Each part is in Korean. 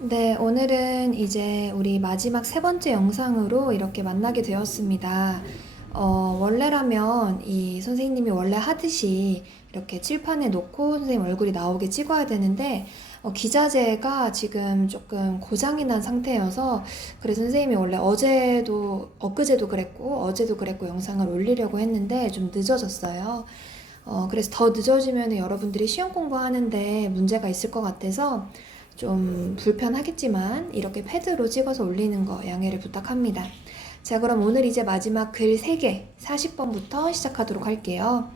네, 오늘은 이제 우리 마지막 세 번째 영상으로 이렇게 만나게 되었습니다. 원래라면 이 선생님이 원래 하듯이 이렇게 칠판에 놓고 선생님 얼굴이 나오게 찍어야 되는데, 기자재가 지금 조금 고장이 난 상태여서, 그래서 선생님이 원래 엊그제도 그랬고, 어제도 그랬고 영상을 올리려고 했는데 좀 늦어졌어요. 그래서 더 늦어지면 여러분들이 시험 공부하는데 문제가 있을 것 같아서 좀 불편하겠지만 이렇게 패드로 찍어서 올리는 거 양해를 부탁합니다. 자, 그럼 오늘 이제 마지막 글 3개, 40번부터 시작하도록 할게요.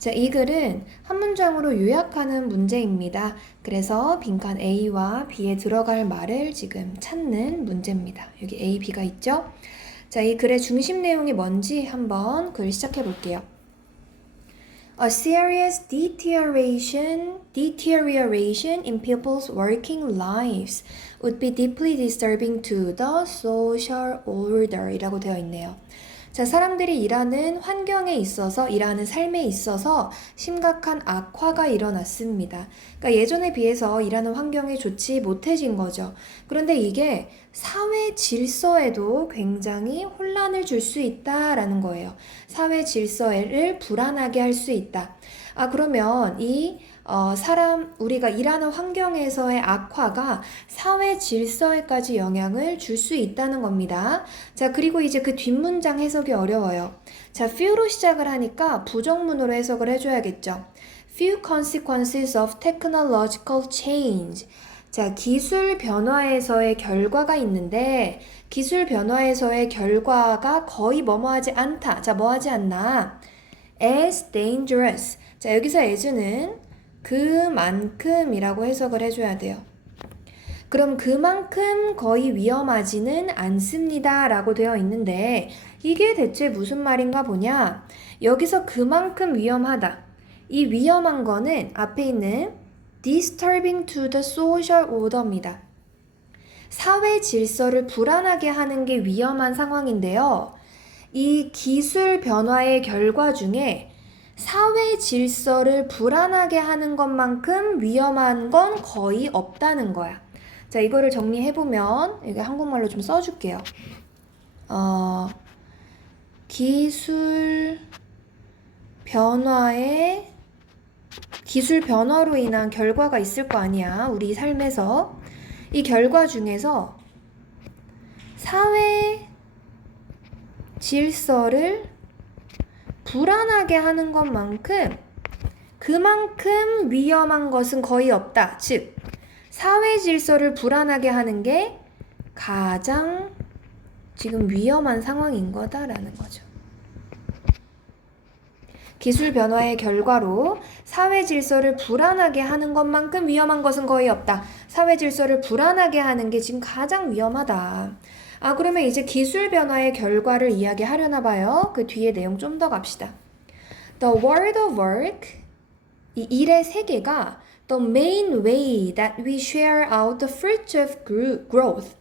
자, 이 글은 한 문장으로 요약하는 문제입니다. 그래서 빈칸 A와 B에 들어갈 말을 지금 찾는 문제입니다. 여기 A, B가 있죠? 자, 이 글의 중심 내용이 뭔지 한번 글 시작해 볼게요. A serious deterioration in people's working lives would be deeply disturbing to the social order 이라고 되어 있네요. 자, 사람들이 일하는 환경에 있어서, 일하는 삶에 있어서 심각한 악화가 일어났습니다. 그러니까 예전에 비해서 일하는 환경이 좋지 못해진 거죠. 그런데 이게 사회 질서에도 굉장히 혼란을 줄 수 있다라는 거예요. 사회 질서를 불안하게 할 수 있다. 그러면 우리가 일하는 환경에서의 악화가 사회 질서에까지 영향을 줄 수 있다는 겁니다. 자, 그리고 이제 그 뒷문장 해석이 어려워요. 자, few로 시작을 하니까 부정문으로 해석을 해줘야겠죠. Few consequences of technological change. 자, 기술 변화에서의 결과가 있는데, 기술 변화에서의 결과가 거의 뭐뭐하지 않다. 자, 뭐하지 않나? as dangerous. 자, 여기서 as는 그만큼이라고 해석을 해줘야 돼요. 그럼 그만큼 거의 위험하지는 않습니다 라고 되어 있는데, 이게 대체 무슨 말인가 보냐? 여기서 그만큼 위험하다. 이 위험한 거는 앞에 있는 disturbing to the social order입니다. 사회 질서를 불안하게 하는 게 위험한 상황인데요. 이 기술 변화의 결과 중에 사회 질서를 불안하게 하는 것만큼 위험한 건 거의 없다는 거야. 자, 이거를 정리해보면, 이게 한국말로 좀 써줄게요. 기술 변화로 인한 결과가 있을 거 아니야. 우리 삶에서. 이 결과 중에서 사회 질서를 불안하게 하는 것만큼 그만큼 위험한 것은 거의 없다. 즉, 사회 질서를 불안하게 하는 게 가장 지금 위험한 상황인 거다라는 거죠. 기술 변화의 결과로 사회 질서를 불안하게 하는 것만큼 위험한 것은 거의 없다. 사회 질서를 불안하게 하는 게 지금 가장 위험하다. 그러면 이제 기술 변화의 결과를 이야기하려나 봐요. 그 뒤에 내용 좀 더 갑시다. The world of work, 이 일의 세계가 the main way that we share out the fruits of growth.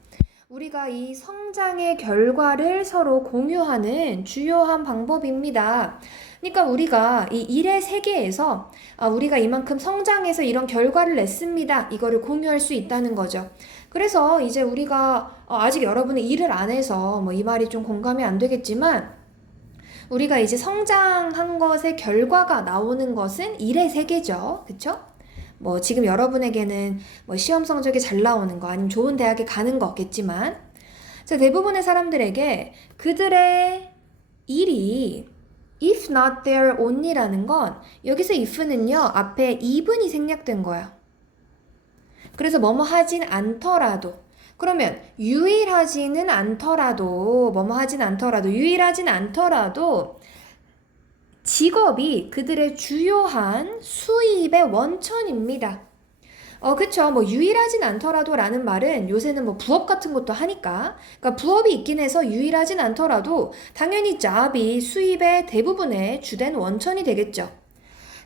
우리가 이 성장의 결과를 서로 공유하는 주요한 방법입니다. 그러니까 우리가 이 일의 세계에서 우리가 이만큼 성장해서 이런 결과를 냈습니다. 이거를 공유할 수 있다는 거죠. 그래서 이제 우리가 아직 여러분이 일을 안 해서 이 말이 좀 공감이 안 되겠지만 우리가 이제 성장한 것의 결과가 나오는 것은 일의 세계죠. 그쵸? 지금 여러분에게는 시험 성적이 잘 나오는 거 아니면 좋은 대학에 가는 거겠지만 자, 대부분의 사람들에게 그들의 일이 if not their only라는 건 여기서 if는요 앞에 even이 생략된 거야. 그래서 뭐뭐 하진 않더라도 그러면 유일하지는 않더라도 유일하진 않더라도 직업이 그들의 주요한 수입의 원천입니다. 그쵸. 유일하진 않더라도 라는 말은 요새는 부업 같은 것도 하니까. 그러니까 부업이 있긴 해서 유일하진 않더라도 당연히 job이 수입의 대부분의 주된 원천이 되겠죠.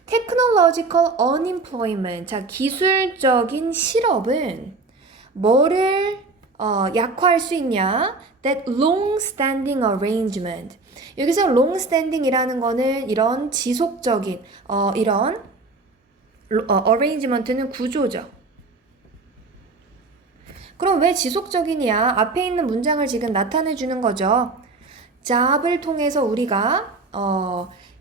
technological unemployment. 자, 기술적인 실업은 뭐를 약화할 수 있냐? That long-standing arrangement. 여기서 long-standing이라는 거는 이런 지속적인 이런 arrangement는 구조죠. 그럼 왜 지속적이냐? 앞에 있는 문장을 지금 나타내 주는 거죠. job을 통해서 우리가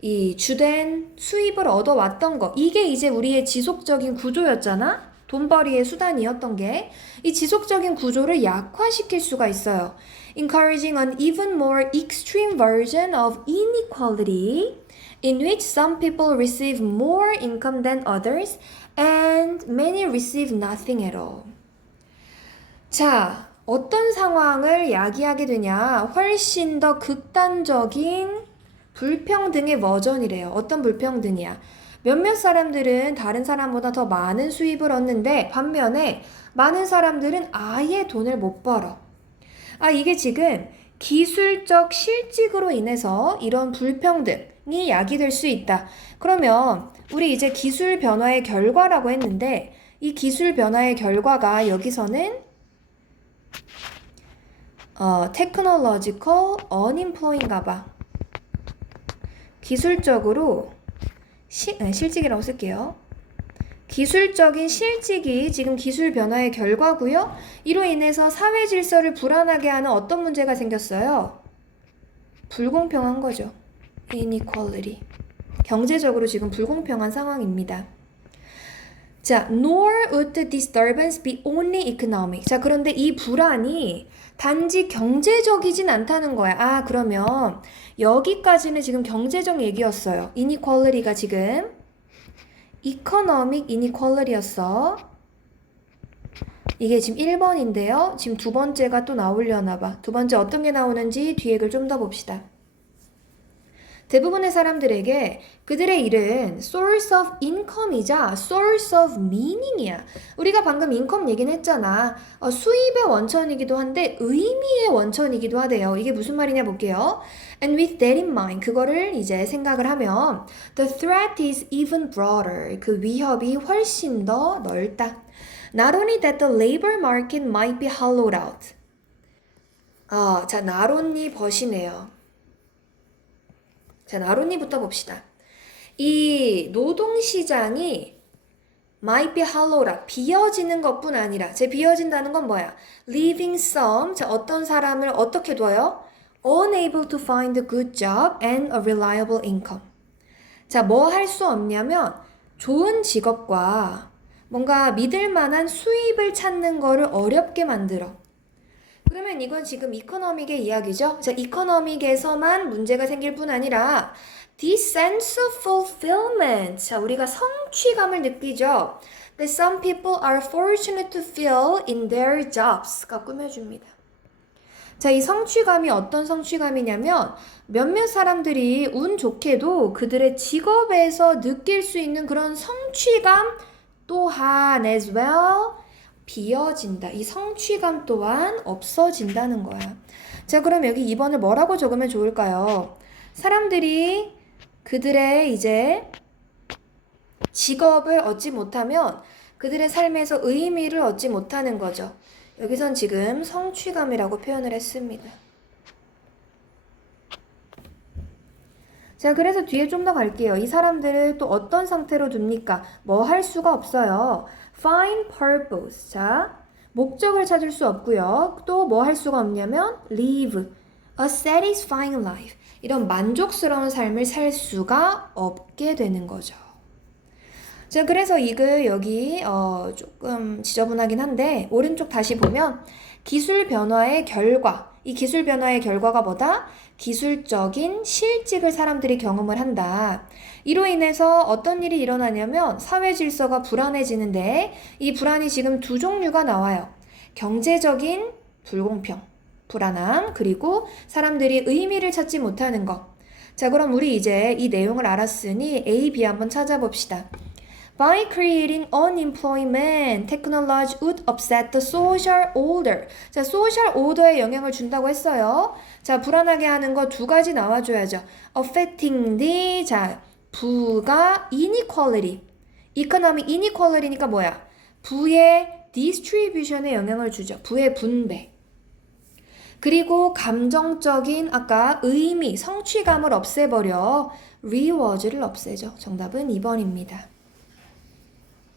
이 주된 수입을 얻어왔던 거, 이게 이제 우리의 지속적인 구조였잖아? 돈벌이의 수단이었던 게 이 지속적인 구조를 약화시킬 수가 있어요. Encouraging an even more extreme version of inequality in which some people receive more income than others and many receive nothing at all. 자, 어떤 상황을 야기하게 되냐? 훨씬 더 극단적인 불평등의 버전이래요. 어떤 불평등이야? 몇몇 사람들은 다른 사람보다 더 많은 수입을 얻는데 반면에 많은 사람들은 아예 돈을 못 벌어. 이게 지금 기술적 실직으로 인해서 이런 불평등이 야기될 수 있다. 그러면 우리 이제 기술 변화의 결과라고 했는데 이 기술 변화의 결과가 여기서는 technological unemployed인가 봐. 기술적으로 실직이라고 쓸게요. 기술적인 실직이 지금 기술 변화의 결과고요. 이로 인해서 사회 질서를 불안하게 하는 어떤 문제가 생겼어요? 불공평한 거죠. inequality. 경제적으로 지금 불공평한 상황입니다. 자, nor would the disturbance be only economic. 자, 그런데 이 불안이 단지 경제적이진 않다는 거야. 그러면 여기까지는 지금 경제적 얘기였어요. inequality가 지금 economic inequality였어. 이게 지금 1번인데요. 지금 두 번째가 또 나오려나 봐. 두 번째 어떤 게 나오는지 뒤에 글 좀 더 봅시다. 대부분의 사람들에게 그들의 일은 source of income이자 source of meaning이야. 우리가 방금 인컴 얘기는 했잖아. 수입의 원천이기도 한데 의미의 원천이기도 하대요. 이게 무슨 말이냐 볼게요. And with that in mind, 그거를 이제 생각을 하면 the threat is even broader. 그 위협이 훨씬 더 넓다. Not only that the labor market might be hollowed out. 자, not only 벗이네요. 자, 나론니부터 봅시다. 이 노동시장이 might be hollowed, 비어지는 것뿐 아니라, 비어진다는 건 뭐야? Leaving some, 자, 어떤 사람을 어떻게 둬요? Unable to find a good job and a reliable income. 자, 뭐 할 수 없냐면 좋은 직업과 뭔가 믿을 만한 수입을 찾는 거를 어렵게 만들어. 그러면 이건 지금 이코노믹의 이야기죠. 자, 이코노믹에서만 문제가 생길 뿐 아니라 this sense of fulfillment. 자, 우리가 성취감을 느끼죠. That some people are fortunate to feel in their jobs가 꾸며줍니다. 자, 이 성취감이 어떤 성취감이냐면 몇몇 사람들이 운 좋게도 그들의 직업에서 느낄 수 있는 그런 성취감 또한 as well 비어진다. 이 성취감 또한 없어진다는 거야. 자, 그럼 여기 2번을 뭐라고 적으면 좋을까요? 사람들이 그들의 이제 직업을 얻지 못하면 그들의 삶에서 의미를 얻지 못하는 거죠. 여기선 지금 성취감이라고 표현을 했습니다. 자, 그래서 뒤에 좀 더 갈게요. 이 사람들을 또 어떤 상태로 둡니까? 뭐 할 수가 없어요. Find purpose. 자, 목적을 찾을 수 없고요. 또 뭐 할 수가 없냐면 live a satisfying life. 이런 만족스러운 삶을 살 수가 없게 되는 거죠. 자, 그래서 이 글 여기 조금 지저분하긴 한데 오른쪽 다시 보면 기술 변화의 결과. 이 기술 변화의 결과가 뭐다? 기술적인 실직을 사람들이 경험을 한다. 이로 인해서 어떤 일이 일어나냐면 사회 질서가 불안해지는데 이 불안이 지금 두 종류가 나와요. 경제적인 불공평, 불안함, 그리고 사람들이 의미를 찾지 못하는 것. 자, 그럼 우리 이제 이 내용을 알았으니 A, B 한번 찾아봅시다. By creating unemployment, technology would upset the social order. 자, social order에 영향을 준다고 했어요. 자, 불안하게 하는 거 두 가지 나와줘야죠. Affecting the, 자, 부가 inequality. economic inequality니까 뭐야? 부의 distribution에 영향을 주죠. 부의 분배. 그리고 감정적인 아까 의미, 성취감을 없애버려 reward를 없애죠. 정답은 2번입니다.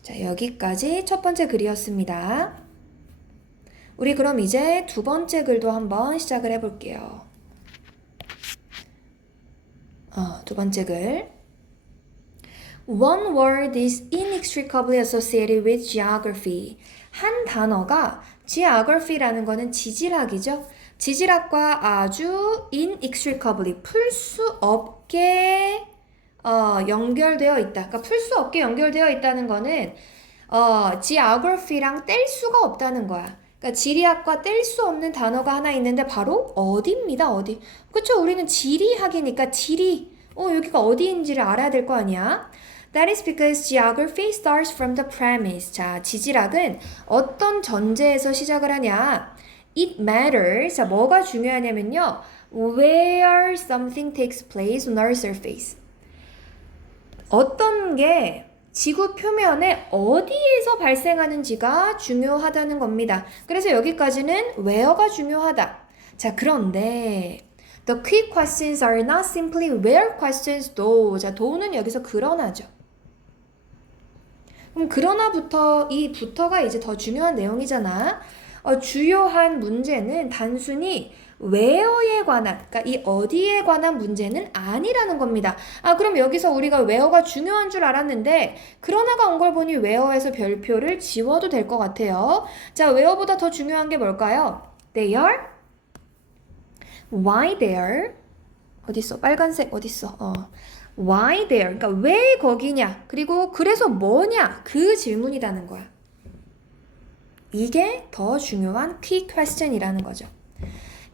자, 여기까지 첫 번째 글이었습니다. 우리 그럼 이제 두 번째 글도 한번 시작을 해볼게요. 두 번째 글. One word is inextricably associated with geography. 한 단어가 geography라는 거는 지질학이죠. 지질학과 아주 inextricably 풀 수 없게 연결되어 있다. 그러니까 풀 수 없게 연결되어 있다는 거는 geography랑 뗄 수가 없다는 거야. 그러니까 지리학과 뗄 수 없는 단어가 하나 있는데 바로 어디입니다. 어디. 그쵸? 우리는 지리학이니까 지리. 여기가 어디인지를 알아야 될 거 아니야. That is because geography starts from the premise. 자, 지질학은 어떤 전제에서 시작을 하냐? It matters. 자, 뭐가 중요하냐면요. Where something takes place on our surface. 어떤 게 지구 표면에 어디에서 발생하는지가 중요하다는 겁니다. 그래서 여기까지는 where가 중요하다. 자, 그런데 the key questions are not simply where questions though. 자, though는 여기서 그러나죠. 그럼 그러나부터 이 부터가 이제 더 중요한 내용이잖아. 주요한 문제는 단순히 where에 관한, 그러니까 이 어디에 관한 문제는 아니라는 겁니다. 그럼 여기서 우리가 where가 중요한 줄 알았는데 그러나가 온 걸 보니 where에서 별표를 지워도 될 것 같아요. 자, where보다 더 중요한 게 뭘까요? There, why there, 어딨어? 빨간색 어딨어? Why there? 그러니까 왜 거기냐? 그리고 그래서 뭐냐? 그 질문이라는 거야. 이게 더 중요한 key question이라는 거죠.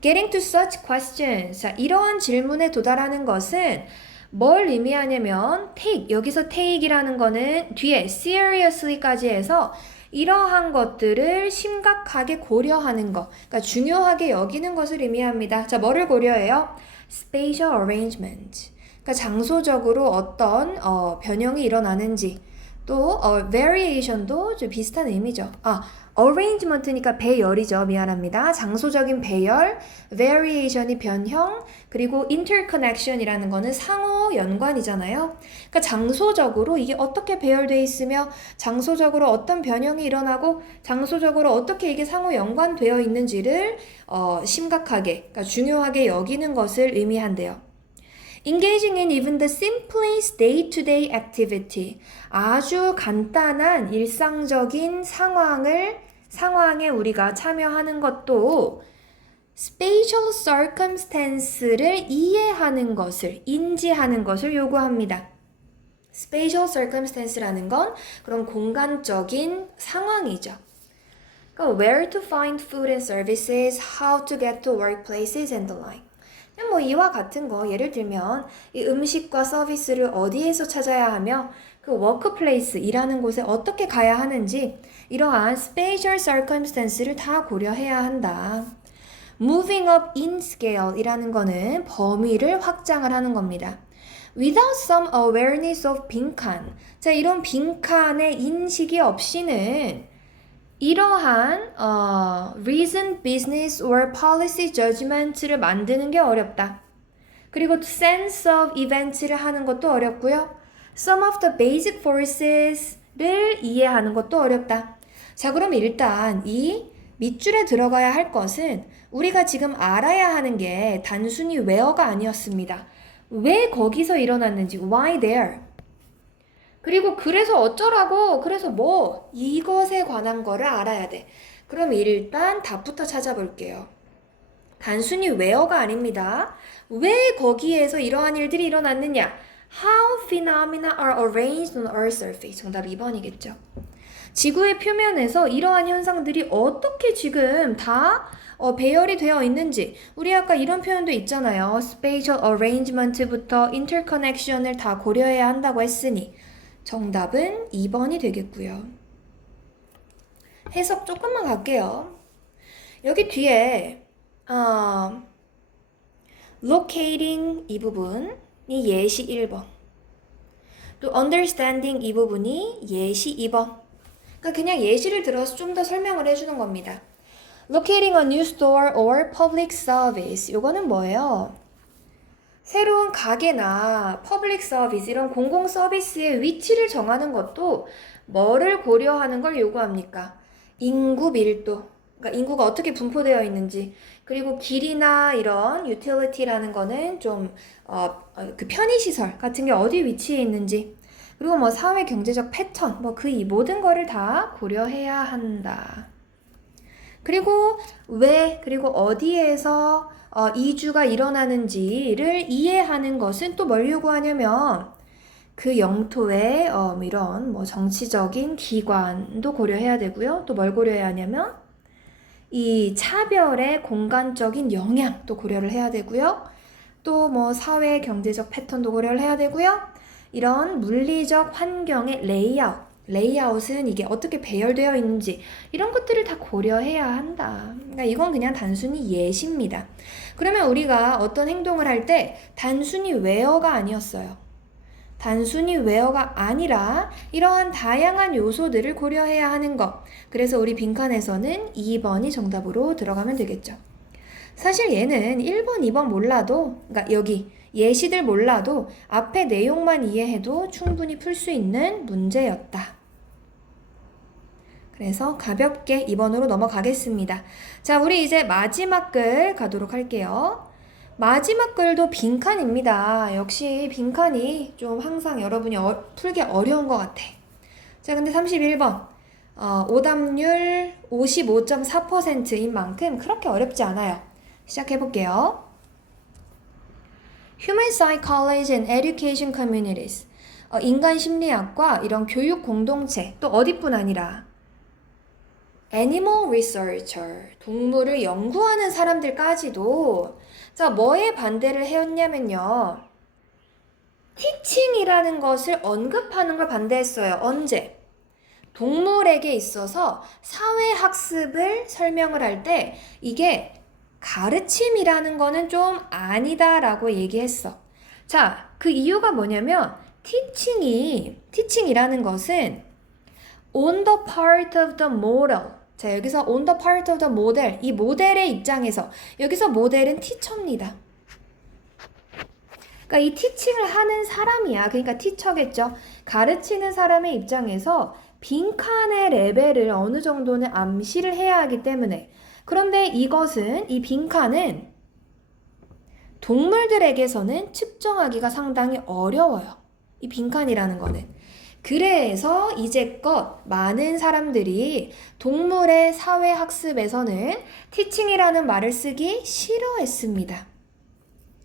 Getting to such questions. 자, 이러한 질문에 도달하는 것은 뭘 의미하냐면 take, 여기서 take이라는 거는 뒤에 seriously까지 해서 이러한 것들을 심각하게 고려하는 것, 그러니까 중요하게 여기는 것을 의미합니다. 자, 뭐를 고려해요? Spatial arrangement. 그러니까 장소적으로 어떤 변형이 일어나는지 또 variation도 좀 비슷한 의미죠. arrangement니까 배열이죠. 미안합니다. 장소적인 배열, variation이 변형, 그리고 interconnection이라는 거는 상호 연관이잖아요. 그러니까 장소적으로 이게 어떻게 배열되어 있으며 장소적으로 어떤 변형이 일어나고 장소적으로 어떻게 이게 상호 연관되어 있는지를 심각하게, 그러니까 중요하게 여기는 것을 의미한대요. Engaging in even the simplest day-to-day activity. 아주 간단한 일상적인 상황에 우리가 참여하는 것도 spatial circumstance를 이해하는 것을, 인지하는 것을 요구합니다. spatial circumstance라는 건 그런 공간적인 상황이죠. 그러니까 where to find food and services, how to get to workplaces and the like. 뭐 이와 같은 거 예를 들면 이 음식과 서비스를 어디에서 찾아야 하며 그 워크플레이스 일하는 곳에 어떻게 가야 하는지 이러한 spatial circumstance를 다 고려해야 한다. Moving up in scale 이라는 거는 범위를 확장을 하는 겁니다. Without some awareness of 빈칸. 자, 이런 빈칸의 인식이 없이는 이러한 reason, business or policy judgment를 만드는 게 어렵다. 그리고 sense of events를 하는 것도 어렵고요. Some of the basic forces를 이해하는 것도 어렵다. 자, 그럼 일단 이 밑줄에 들어가야 할 것은 우리가 지금 알아야 하는 게 단순히 where가 아니었습니다. 왜 거기서 일어났는지, why there? 그리고 그래서 어쩌라고, 그래서 뭐, 이것에 관한 거를 알아야 돼. 그럼 일단 답부터 찾아볼게요. 단순히 where가 아닙니다. 왜 거기에서 이러한 일들이 일어났느냐? How phenomena are arranged on Earth's surface. 정답 2번이겠죠. 지구의 표면에서 이러한 현상들이 어떻게 지금 다 배열이 되어 있는지 우리 아까 이런 표현도 있잖아요. Spatial arrangement부터 interconnection을 다 고려해야 한다고 했으니 정답은 2번이 되겠고요. 해석 조금만 갈게요. 여기 뒤에 locating 이 부분이 예시 1번 또 understanding 이 부분이 예시 2번 그러니까 그냥 예시를 들어서 좀 더 설명을 해주는 겁니다. Locating a new store or public service 이거는 뭐예요? 새로운 가게나 퍼블릭 서비스 이런 공공 서비스의 위치를 정하는 것도 뭐를 고려하는 걸 요구합니까? 인구 밀도, 그러니까 인구가 어떻게 분포되어 있는지, 그리고 길이나 이런 utility라는 거는 좀 그 편의시설 같은 게 어디 위치해 있는지, 그리고 뭐 사회 경제적 패턴, 뭐 그 이 모든 거를 다 고려해야 한다. 그리고 왜, 그리고 어디에서 이주가 일어나는지를 이해하는 것은 또 뭘 요구하냐면 그 영토의 이런 뭐 정치적인 기관도 고려해야 되고요. 또 뭘 고려해야 하냐면 이 차별의 공간적인 영향도 고려를 해야 되고요. 또 뭐 사회 경제적 패턴도 고려를 해야 되고요. 이런 물리적 환경의 레이아웃은 이게 어떻게 배열되어 있는지 이런 것들을 다 고려해야 한다. 그러니까 이건 그냥 단순히 예시입니다. 그러면 우리가 어떤 행동을 할 때 단순히 웨어가 아니었어요. 단순히 웨어가 아니라 이러한 다양한 요소들을 고려해야 하는 것. 그래서 우리 빈칸에서는 2번이 정답으로 들어가면 되겠죠. 사실 얘는 1번, 2번 몰라도, 그러니까 여기 예시들 몰라도 앞에 내용만 이해해도 충분히 풀 수 있는 문제였다. 그래서 가볍게 2번으로 넘어가겠습니다. 자, 우리 이제 마지막 글 가도록 할게요. 마지막 글도 빈칸입니다. 역시 빈칸이 좀 항상 여러분이 풀기 어려운 것 같아. 자, 근데 31번. 오답률 55.4%인 만큼 그렇게 어렵지 않아요. 시작해볼게요. Human Psychology and Education Communities. 인간 심리학과 이런 교육 공동체, 또 어디뿐 아니라 Animal Researcher, 동물을 연구하는 사람들까지도 자, 뭐에 반대를 해왔냐면요. 티칭이라는 것을 언급하는 걸 반대했어요. 언제? 동물에게 있어서 사회학습을 설명을 할 때 이게 가르침이라는 거는 좀 아니다라고 얘기했어. 자, 그 이유가 뭐냐면 티칭이라는 것은 on the part of the model. 자, 여기서 on the part of the model, 이 모델의 입장에서 여기서 모델은 티처입니다. 그러니까 이 티칭을 하는 사람이야. 그러니까 티처겠죠. 가르치는 사람의 입장에서 빈칸의 레벨을 어느 정도는 암시를 해야 하기 때문에 그런데 이 빈칸은 동물들에게서는 측정하기가 상당히 어려워요. 이 빈칸이라는 거는. 그래서 이제껏 많은 사람들이 동물의 사회학습에서는 티칭이라는 말을 쓰기 싫어했습니다.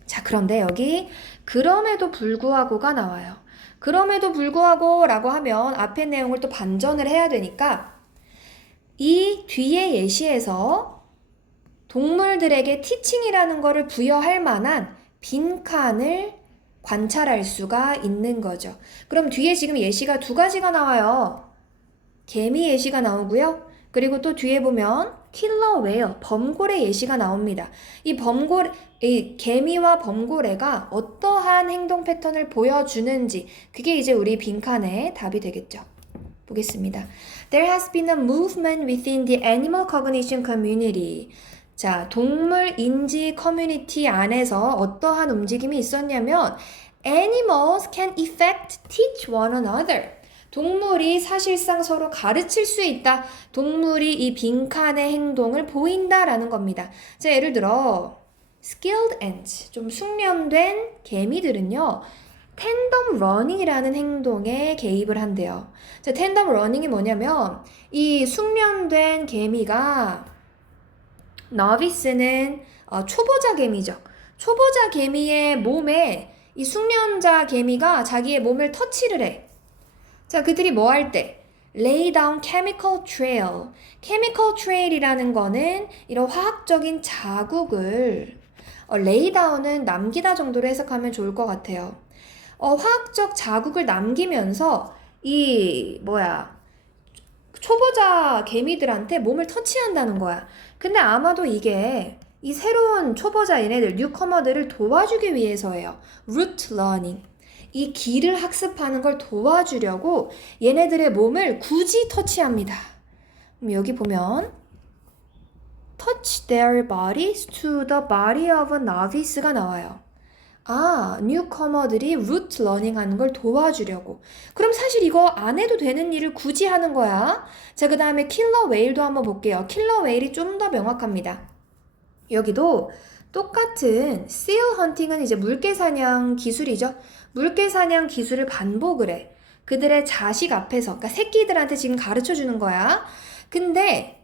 자, 그런데 여기 그럼에도 불구하고가 나와요. 그럼에도 불구하고 라고 하면 앞의 내용을 또 반전을 해야 되니까 이 뒤에 예시에서 동물들에게 티칭이라는 거를 부여할 만한 빈칸을 관찰할 수가 있는 거죠. 그럼 뒤에 지금 예시가 두 가지가 나와요. 개미 예시가 나오고요. 그리고 또 뒤에 보면 킬러 웨어, 범고래 예시가 나옵니다. 이 개미와 범고래가 어떠한 행동 패턴을 보여주는지 그게 이제 우리 빈칸의 답이 되겠죠. 보겠습니다. There has been a movement within the animal cognition community. 자, 동물 인지 커뮤니티 안에서 어떠한 움직임이 있었냐면 Animals can effect teach one another. 동물이 사실상 서로 가르칠 수 있다. 동물이 이 빈칸의 행동을 보인다라는 겁니다. 자, 예를 들어 skilled ants, 좀 숙련된 개미들은요. 텐덤 러닝이라는 행동에 개입을 한대요. 자, 텐덤 러닝이 뭐냐면 이 숙련된 개미가 너비스는 초보자 개미죠. 초보자 개미의 몸에 이 숙련자 개미가 자기의 몸을 터치를 해. 자, 그들이 뭐 할 때? lay down chemical trail. chemical trail이라는 거는 이런 화학적인 자국을 lay down은 남기다 정도로 해석하면 좋을 것 같아요. 화학적 자국을 남기면서 초보자 개미들한테 몸을 터치한다는 거야. 근데 아마도 이게 이 새로운 초보자 얘네들, 뉴커머들을 도와주기 위해서예요. root learning. 이 길을 학습하는 걸 도와주려고 얘네들의 몸을 굳이 터치합니다. 그럼 여기 보면 touch their bodies to the body of a novice가 나와요. 뉴커머들이 루트 러닝 하는 걸 도와주려고. 그럼 사실 이거 안 해도 되는 일을 굳이 하는 거야. 자, 그 다음에 킬러 웨일도 한번 볼게요. 킬러 웨일이 좀 더 명확합니다. 여기도 똑같은 seal 헌팅은 이제 물개 사냥 기술이죠. 물개 사냥 기술을 반복을 해. 그들의 자식 앞에서, 그러니까 새끼들한테 지금 가르쳐 주는 거야. 근데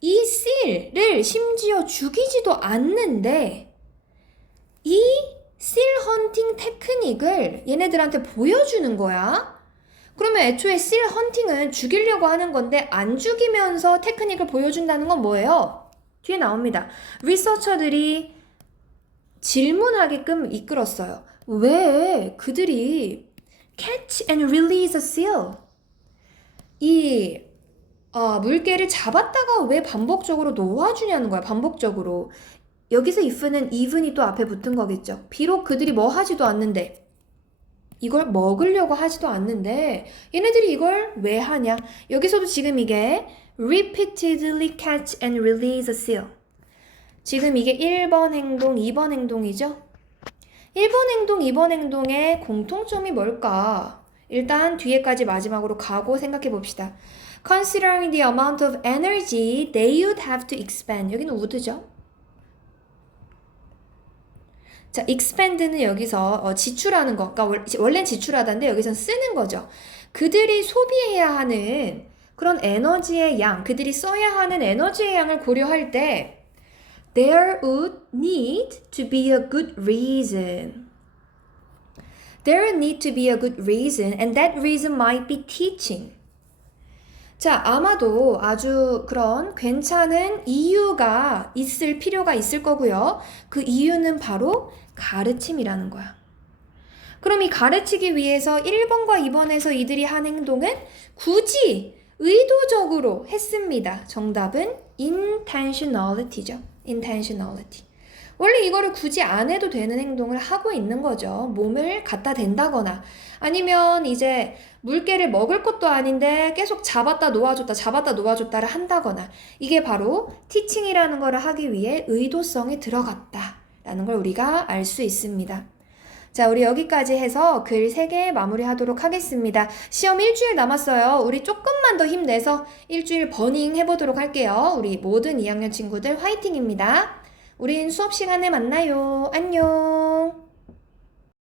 이 seal을 심지어 죽이지도 않는데 이 seal 헌팅 테크닉을 얘네들한테 보여주는 거야. 그러면 애초에 seal 헌팅은 죽이려고 하는 건데 안 죽이면서 테크닉을 보여준다는 건 뭐예요? 뒤에 나옵니다. 리서처들이 질문하게끔 이끌었어요. 왜 그들이 catch and release a seal? 이 물개를 잡았다가 왜 반복적으로 놓아주냐는 거야. 반복적으로. 여기서 if는 even이 또 앞에 붙은 거겠죠. 비록 그들이 뭐 하지도 않는데 이걸 먹으려고 하지도 않는데 얘네들이 이걸 왜 하냐? 여기서도 지금 이게 repeatedly catch and release a seal. 지금 이게 1번 행동, 2번 행동이죠? 1번 행동, 2번 행동의 공통점이 뭘까? 일단 뒤에까지 마지막으로 가고 생각해 봅시다. Considering the amount of energy they would have to expend. 여기는 would죠? 자, expend는 여기서 지출하는 거, 그러니까 원래는 지출하다인데 여기선 쓰는 거죠. 그들이 소비해야 하는 그런 에너지의 양, 그들이 써야 하는 에너지의 양을 고려할 때 there would need to be a good reason. There would need to be a good reason, and that reason might be teaching. 자, 아마도 아주 그런 괜찮은 이유가 있을 필요가 있을 거고요. 그 이유는 바로 가르침이라는 거야. 그럼 이 가르치기 위해서 1번과 2번에서 이들이 한 행동은 굳이 의도적으로 했습니다. 정답은 intentionality죠. intentionality. 원래 이거를 굳이 안 해도 되는 행동을 하고 있는 거죠. 몸을 갖다 댄다거나 아니면 이제 물개를 먹을 것도 아닌데 계속 잡았다 놓아줬다를 한다거나 이게 바로 티칭이라는 거를 하기 위해 의도성이 들어갔다라는 걸 우리가 알 수 있습니다. 자, 우리 여기까지 해서 글 3개 마무리하도록 하겠습니다. 시험 일주일 남았어요. 우리 조금만 더 힘내서 일주일 버닝 해보도록 할게요. 우리 모든 2학년 친구들 화이팅입니다. 우린 수업 시간에 만나요. 안녕.